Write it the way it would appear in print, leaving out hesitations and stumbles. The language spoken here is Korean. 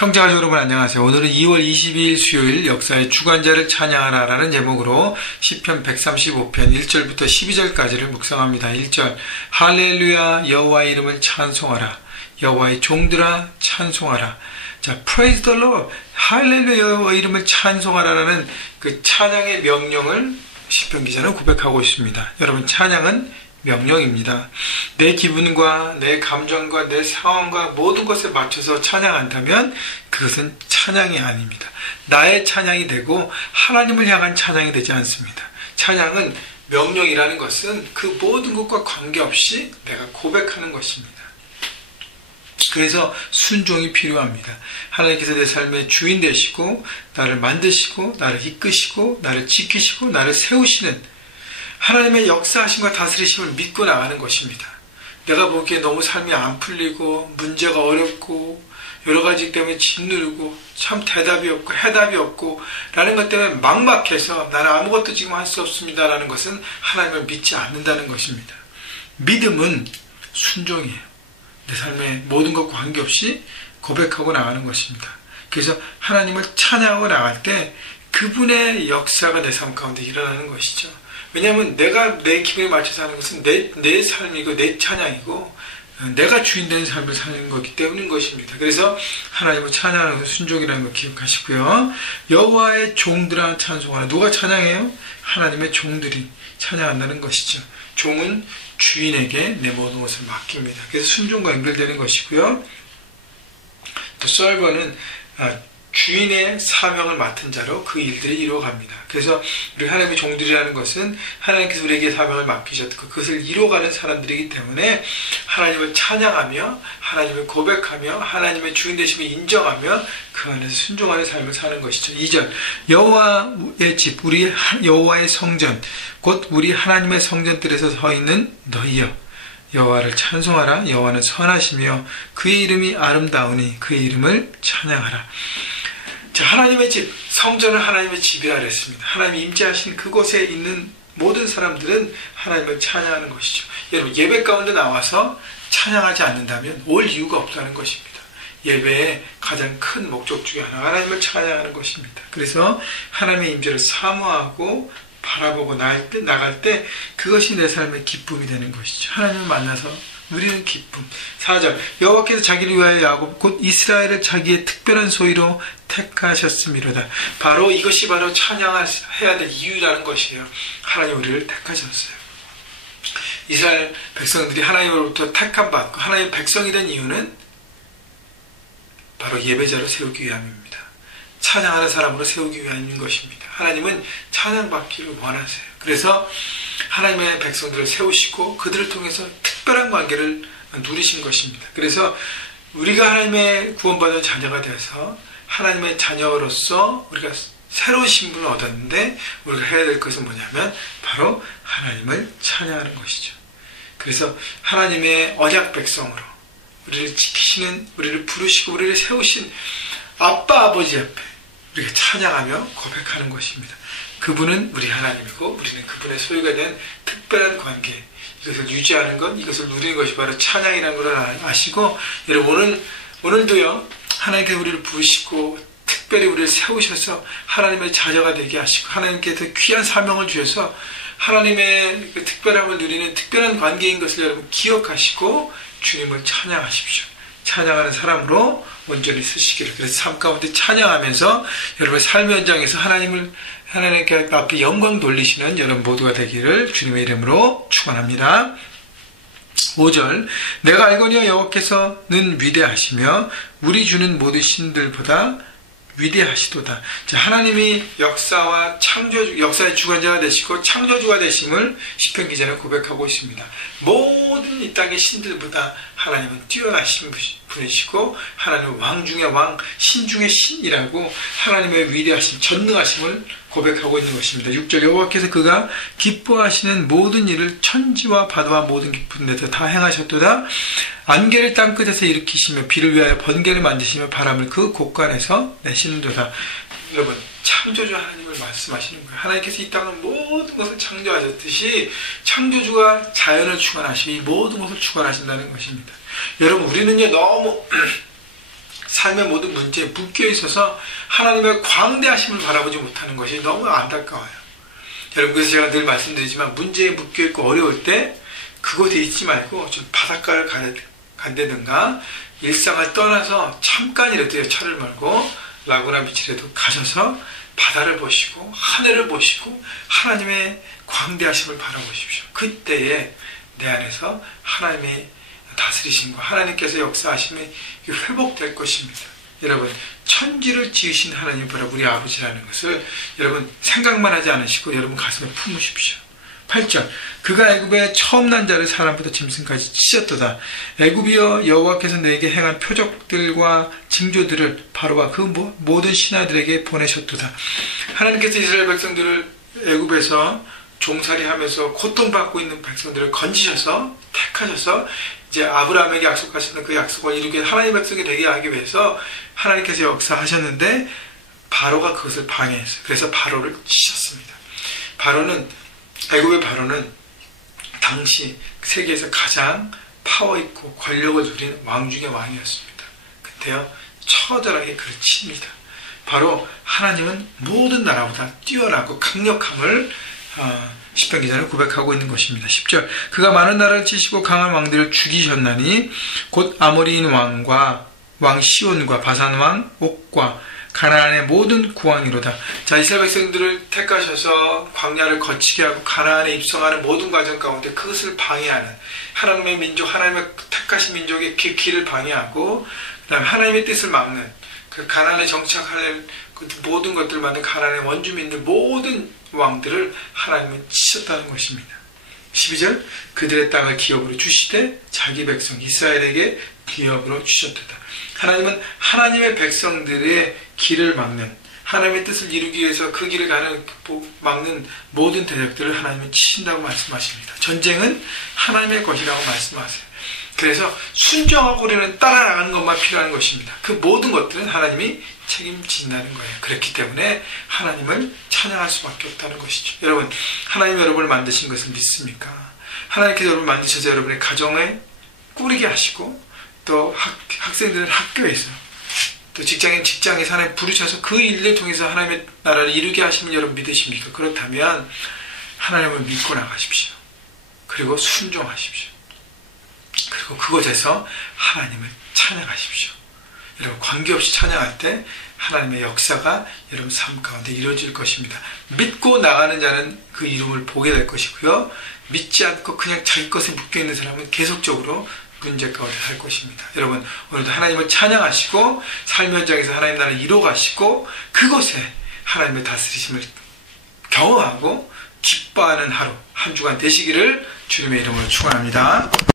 형제가족 여러분 안녕하세요. 오늘은 2월 22일 수요일 역사의 주관자를 찬양하라 라는 제목으로 시편 135편 1절부터 12절까지를 묵상합니다. 1절 할렐루야 여호와의 이름을 찬송하라. 여호와의 종들아 찬송하라. 자, Praise the Lord. 할렐루야 여호와의 이름을 찬송하라라는 그 찬양의 명령을 시편 기자는 고백하고 있습니다. 여러분, 찬양은 명령입니다. 내 기분과 내 감정과 내 상황과 모든 것에 맞춰서 찬양한다면 그것은 찬양이 아닙니다. 나의 찬양이 되고 하나님을 향한 찬양이 되지 않습니다. 찬양은 명령이라는 것은 그 모든 것과 관계없이 내가 고백하는 것입니다. 그래서 순종이 필요합니다. 하나님께서 내 삶의 주인 되시고 나를 만드시고 나를 이끄시고 나를 지키시고 나를 세우시는 하나님의 역사하심과 다스리심을 믿고 나가는 것입니다. 내가 보기에 너무 삶이 안 풀리고 문제가 어렵고 여러 가지 때문에 짓누르고 참 대답이 없고 해답이 없고 라는 것 때문에 막막해서 나는 아무것도 지금 할 수 없습니다 라는 것은 하나님을 믿지 않는다는 것입니다. 믿음은 순종이에요. 내 삶의 모든 것과 관계없이 고백하고 나가는 것입니다. 그래서 하나님을 찬양하고 나갈 때 그분의 역사가 내 삶 가운데 일어나는 것이죠. 왜냐하면 내가 내 기분에 맞춰서 하는 것은 내 삶이고 내 찬양이고 내가 주인 되는 삶을 사는 것이기 때문인 것입니다. 그래서 하나님을 찬양하는 것은 순종이라는 걸 기억하시고요. 여호와의 종들아 찬송하라. 누가 찬양해요? 하나님의 종들이 찬양한다는 것이죠. 종은 주인에게 내 모든 것을 맡깁니다. 그래서 순종과 연결되는 것이고요. 또 서버는 주인의 사명을 맡은 자로 그 일들이 이루어갑니다. 그래서 우리 하나님의 종들이라는 것은 하나님께서 우리에게 사명을 맡기셨고 그것을 이루어가는 사람들이기 때문에 하나님을 찬양하며 하나님을 고백하며 하나님의 주인 되심을 인정하며 그 안에서 순종하는 삶을 사는 것이죠. 2절 여호와의 집 우리 여호와의 성전 곧 우리 하나님의 성전들에서 서 있는 너희여 여호와를 찬송하라. 여호와는 선하시며 그의 이름이 아름다우니 그의 이름을 찬양하라. 자, 하나님의 집, 성전은 하나님의 집이라 그랬습니다. 하나님이 임재하신 그곳에 있는 모든 사람들은 하나님을 찬양하는 것이죠. 여러분, 예배 가운데 나와서 찬양하지 않는다면 올 이유가 없다는 것입니다. 예배의 가장 큰 목적 중에 하나가 하나님을 찬양하는 것입니다. 그래서 하나님의 임재를 사모하고 바라보고 나갈 때 그것이 내 삶의 기쁨이 되는 것이죠. 하나님을 만나서 누리는 기쁨. 4절 여호와께서 자기를 위하여 야곱 곧 이스라엘을 자기의 특별한 소유로 택하셨음이로다. 바로 이것이 바로 찬양해야 될 이유라는 것이에요. 하나님 우리를 택하셨어요. 이스라엘 백성들이 하나님으로부터 택함받고 하나님의 백성이 된 이유는 바로 예배자로 세우기 위함입니다. 찬양하는 사람으로 세우기 위함인 것입니다. 하나님은 찬양받기를 원하세요. 그래서 하나님의 백성들을 세우시고 그들을 통해서 특별한 관계를 누리신 것입니다. 그래서 우리가 하나님의 구원받은 자녀가 되어서 하나님의 자녀로서 우리가 새로운 신분을 얻었는데 우리가 해야 될 것은 뭐냐면 바로 하나님을 찬양하는 것이죠. 그래서 하나님의 언약 백성으로 우리를 지키시는, 우리를 부르시고 우리를 세우신 아빠 아버지 앞에 우리가 찬양하며 고백하는 것입니다. 그분은 우리 하나님이고 우리는 그분의 소유가 된 특별한 관계, 이것을 유지하는 것, 이것을 누리는 것이 바로 찬양이라는 걸 아시고, 여러분 오늘도요 하나님께서 우리를 부르시고 특별히 우리를 세우셔서 하나님의 자녀가 되게 하시고 하나님께서 귀한 사명을 주셔서 하나님의 그 특별함을 누리는 특별한 관계인 것을 여러분 기억하시고 주님을 찬양하십시오. 찬양하는 사람으로 온전히 쓰시기를. 그래서 삶 가운데 찬양하면서 여러분의 삶의 현장에서 하나님께 앞에 영광 돌리시는 여러분 모두가 되기를 주님의 이름으로 축원합니다. 5절 내가 알거니와 여호와께서는 위대하시며 우리 주는 모든 신들보다 위대하시도다. 자, 하나님이 역사의 주관자가 되시고 창조주가 되심을 시편 기자는 고백하고 있습니다. 모든 이 땅의 신들보다 하나님은 뛰어나신 분이시고 하나님은 왕 중의 왕, 신 중의 신이라고 하나님의 위대하심, 전능하심을 고백하고 있는 것입니다. 6절 여호와께서 그가 기뻐하시는 모든 일을 천지와 바다와 모든 깊은 데서 다 행하셨도다. 안개를 땅끝에서 일으키시며 비를 위하여 번개를 만드시며 바람을 그 곳간에서 내시는도다. 여러분, 창조주 하나님을 말씀하시는 거예요. 하나님께서 이 땅을 모든 것을 창조하셨듯이 창조주가 자연을 주관하시고 이 모든 것을 주관하신다는 것입니다. 여러분, 우리는요 너무 삶의 모든 문제에 묶여 있어서 하나님의 광대하심을 바라보지 못하는 것이 너무 안타까워요. 여러분, 그래서 제가 늘 말씀드리지만 문제에 묶여 있고 어려울 때 그곳에 있지 말고 좀 바닷가를 간다든가 일상을 떠나서 잠깐이라도 차를 몰고 라구나 비치라도 가셔서 바다를 보시고 하늘을 보시고 하나님의 광대하심을 바라보십시오. 그때에 내 안에서 하나님의 다스리심과 하나님께서 역사하심이 회복될 것입니다. 여러분, 천지를 지으신 하나님 보라 우리 아버지라는 것을 여러분 생각만 하지 않으시고 여러분 가슴에 품으십시오. 8절, 그가 애굽의 처음 난 자를 사람부터 짐승까지 치셨도다. 애굽이여, 여호와께서 내게 행한 표적들과 징조들을 바로와 그 모든 신하들에게 보내셨도다. 하나님께서 이스라엘 백성들을 애굽에서 종살이하면서 고통받고 있는 백성들을 건지셔서 택하셔서 이제 아브라함에게 약속하셨던 그 약속을 이루게 하나님의 백성이 되게 하기 위해서 하나님께서 역사하셨는데 바로가 그것을 방해했어요. 그래서 바로를 치셨습니다. 애굽의 바로는 당시 세계에서 가장 파워 있고 권력을 누린 왕 중의 왕이었습니다. 그때요, 처절하게 그를 칩니다. 바로 하나님은 모든 나라보다 뛰어나고 강력함을 시편 기자는 고백하고 있는 것입니다. 10절, 그가 많은 나라를 치시고 강한 왕들을 죽이셨나니 곧 아모리인 왕과 왕 시온과 바산 왕 옥과 가나안의 모든 구왕이로다. 자, 이스라엘 백성들을 택하셔서 광야를 거치게 하고 가나안에 입성하는 모든 과정 가운데 그것을 방해하는 하나님의 민족, 하나님의 택하신 민족의 길을 방해하고 그다음에 하나님의 뜻을 막는 그 가나안에 정착할 그 모든 것들을 만든 가나안의 원주민들 모든 왕들을 하나님은 치셨다는 것입니다. 12절, 그들의 땅을 기업으로 주시되 자기 백성 이스라엘에게 기업으로 주셨다. 하나님은 하나님의 백성들의 길을 막는, 하나님의 뜻을 이루기 위해서 그 길을 막는 모든 대적들을 하나님은 치신다고 말씀하십니다. 전쟁은 하나님의 것이라고 말씀하세요. 그래서 순종하고 우리는 따라나가는 것만 필요한 것입니다. 그 모든 것들은 하나님이 책임진다는 거예요. 그렇기 때문에 하나님을 찬양할 수밖에 없다는 것이죠. 여러분, 하나님 여러분을 만드신 것을 믿습니까? 하나님께서 여러분을 만드셔서 여러분의 가정에 꾸리게 하시고 또 학생들은 학교에서 또 직장에서 하나님 부르셔서 그 일을 통해서 하나님의 나라를 이루게 하시면 여러분 믿으십니까? 그렇다면 하나님을 믿고 나가십시오. 그리고 순종하십시오. 그리고 그곳에서 하나님을 찬양하십시오. 여러분, 관계없이 찬양할 때 하나님의 역사가 여러분 삶 가운데 이루어질 것입니다. 믿고 나가는 자는 그 이름을 보게 될 것이고요. 믿지 않고 그냥 자기 것에 묶여있는 사람은 계속적으로 문제 가운데 살 것입니다. 여러분, 오늘도 하나님을 찬양하시고 삶 현장에서 하나님 나라를 이루어가시고 그곳에 하나님의 다스리심을 경험하고 기뻐하는 하루, 한 주간 되시기를 주님의 이름으로 축원합니다.